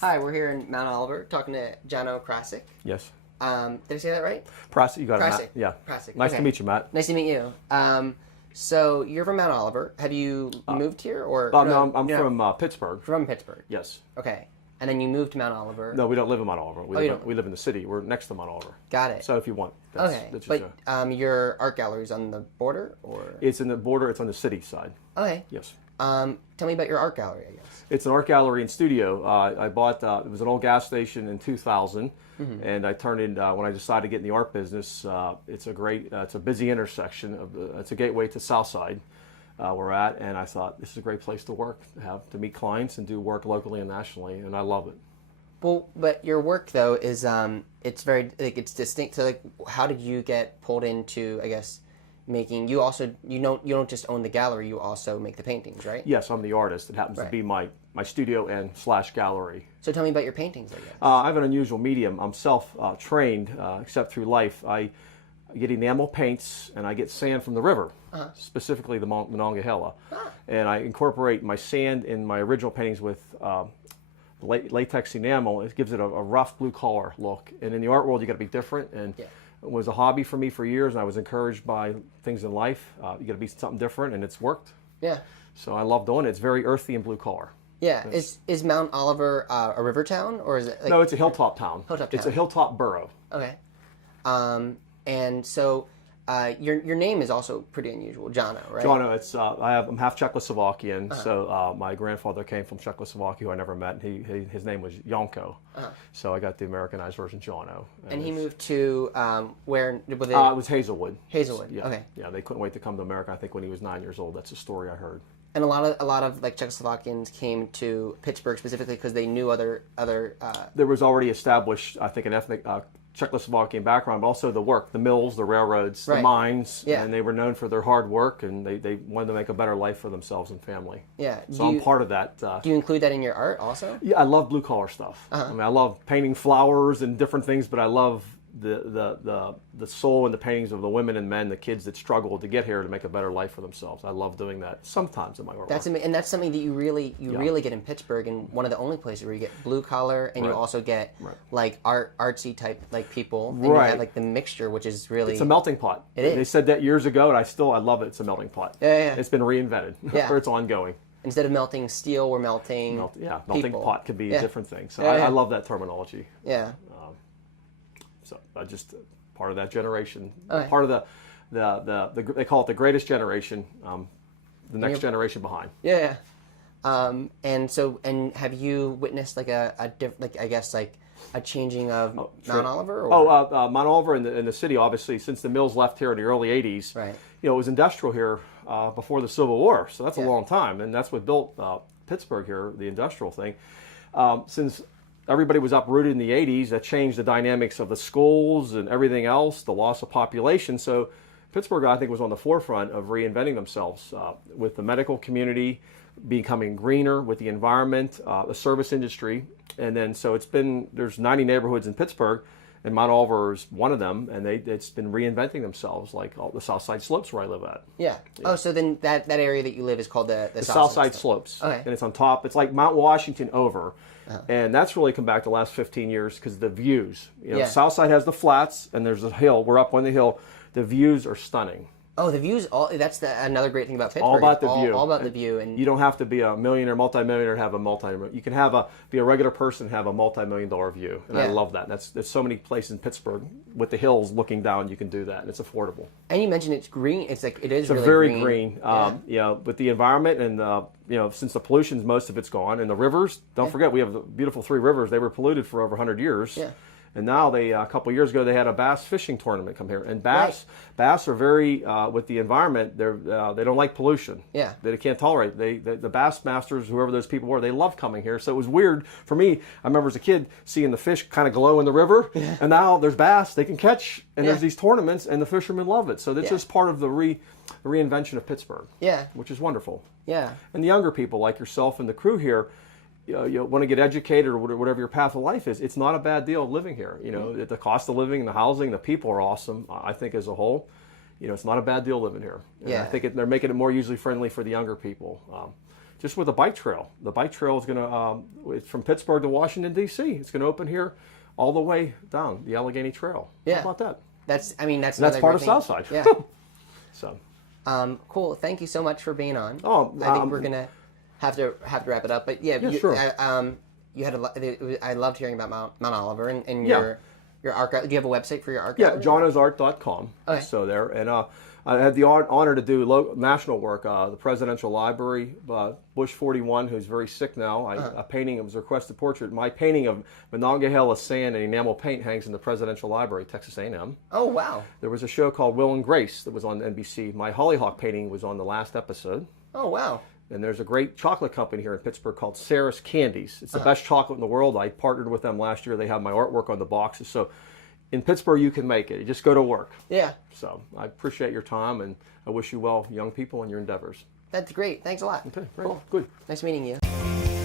Hi, we're here in Mount Oliver talking to Johno Prascak. Yes. Did I say that right? Prascak, you got it, Prascak. Matt. Yeah. Prascak. Nice Okay. to meet you, Matt. Nice to meet you. So you're from Mount Oliver. Have you moved here or? No, I'm from Pittsburgh. From Pittsburgh. Yes. Okay. And then you moved to Mount Oliver. No, we don't live in Mount Oliver. you don't? We live in the city. We're next to Mount Oliver. Got it. So if you want. Okay. That's But your art gallery's on the border, or? it's in the border. It's on the city side. Okay. Yes. Tell me about your art gallery, I guess. It's an art gallery and studio. I bought, it was an old gas station in 2000, and I turned it, when I decided to get in the art business, it's a great, it's a busy intersection, it's a gateway to Southside where we're at, and I thought this is a great place to work, to meet clients and do work locally and nationally, and I love it. Well, but your work though is, it's very, it's distinct. So how did you get pulled into, I guess, making, you don't just own the gallery, you also make the paintings, right? Yes, I'm the artist. It happens to be my studio and / gallery. So tell me about your paintings, I guess. I have an unusual medium. I'm self-trained, except through life. I get enamel paints and I get sand from the river, specifically the Monongahela. And I incorporate my sand in my original paintings with latex enamel. It gives it a rough blue collar look. And in the art world, you got to be different. And it was a hobby for me for years, and I was encouraged by things in life. You got to be something different, and it's worked. Yeah. So I love doing it. It's very earthy and blue collar. Yeah. Is Mount Oliver a river town, or is it? Like, no, it's a hilltop town. Hilltop It's town. a hilltop borough. Okay. And so your name is also pretty unusual, Johno, right? Johno. It's I'm half Czechoslovakian, so my grandfather came from Czechoslovakia, who I never met. His name was Jonko, so I got the Americanized version, Johno. And he moved to where? It was Hazelwood. Hazelwood. Yeah. Okay. Yeah, they couldn't wait to come to America. I think when he was 9 years old. That's the story I heard. And a lot of like Czechoslovakians came to Pittsburgh specifically because they knew other. There was already established, I think, an ethnic Czechoslovakian background, but also the work, the mills, the railroads, the mines, and they were known for their hard work, and they wanted to make a better life for themselves and family. Yeah. So I'm part of that. Do you include that in your art also? Yeah, I love blue collar stuff. I mean, I love painting flowers and different things, but I love the soul and the paintings of the women and men, the kids that struggle to get here to make a better life for themselves. I love doing that sometimes in my work. And that's something that you really get in Pittsburgh, and one of the only places where you get blue collar, and you also get like artsy type like people, and you have like the mixture, which is really, it's a melting pot. It is. They said that years ago, and I love it. It's a melting pot. Yeah. It's been reinvented, or it's ongoing. Instead of melting steel, we're melting melting people. pot could be a different thing. So I love that terminology. Yeah. So I just part of that generation, Okay. part of the they call it the greatest generation, the next generation behind. Yeah. And have you witnessed like a changing of Mount Oliver? Or? Mount Oliver in the city, obviously, since the mills left here in the early '80s. Right. It was industrial here before the Civil War, so that's a long time, and that's what built Pittsburgh here, the industrial thing. Since everybody was uprooted in the 80s, that changed the dynamics of the schools and everything else, the loss of population. So Pittsburgh, I think, was on the forefront of reinventing themselves with the medical community, becoming greener with the environment, the service industry. And then so there's 90 neighborhoods in Pittsburgh, and Mount Oliver is one of them, and it's been reinventing themselves, like all the Southside Slopes where I live at. Yeah. Oh, so then that area that you live is called the Southside Slopes. Okay. And it's on top. It's like Mount Washington over. And that's really come back the last 15 years because of the views. Southside has the flats, and there's a hill. We're up on the hill. The views are stunning. Oh, the views! That's another great thing about Pittsburgh. All about the view. All about the view, and you don't have to be a millionaire, multimillionaire to have a You can be a regular person and have a multi-million-dollar view, and I love that. There's so many places in Pittsburgh with the hills looking down. You can do that, and it's affordable. And you mentioned it's green. It's like it is. It's really very green. With the environment and since the pollution's most of it's gone, and the rivers. Don't forget, we have the beautiful 3 rivers. They were polluted for over 100 years. Yeah. And now a couple of years ago, they had a bass fishing tournament come here. And bass are very, with the environment, they don't like pollution. Yeah. They can't tolerate. The bass masters, whoever those people were, they love coming here. So it was weird for me. I remember as a kid seeing the fish kind of glow in the river. Yeah. And now there's bass they can catch. And there's these tournaments, and the fishermen love it. So that's just part of the reinvention of Pittsburgh. Yeah. Which is wonderful. Yeah. And the younger people like yourself and the crew here, you want to get educated or whatever your path of life is, it's not a bad deal living here. The cost of living, the housing, the people are awesome, I think, as a whole. It's not a bad deal living here. And I think they're making it more user-friendly for the younger people. just with a bike trail. The bike trail is going to, it's from Pittsburgh to Washington, D.C. It's going to open here all the way down the Allegheny Trail. Yeah. How about that? That's And another that's part great of Southside. Yeah. So. Cool. Thank you so much for being on. Oh, I think we're gonna have to wrap it up. But yeah, sure. You had I loved hearing about Mount Oliver and Yeah. your art. Do you have a website for your art Yeah, gallery? jonosart.com. Okay. So there, and I had the honor to do national work. The Presidential Library, Bush 41, who's very sick now. A painting, it was a requested portrait. My painting of Monongahela sand and enamel paint hangs in the Presidential Library, Texas A&M. Oh wow. There was a show called Will and Grace that was on NBC. My Hollyhock painting was on the last episode. Oh wow. And there's a great chocolate company here in Pittsburgh called Sarah's Candies. It's the best chocolate in the world. I partnered with them last year. They have my artwork on the boxes. So in Pittsburgh, you can make it. You just go to work. Yeah. So I appreciate your time, and I wish you well, young people, in your endeavors. That's great. Thanks a lot. Okay, great. Cool. Good. Nice meeting you.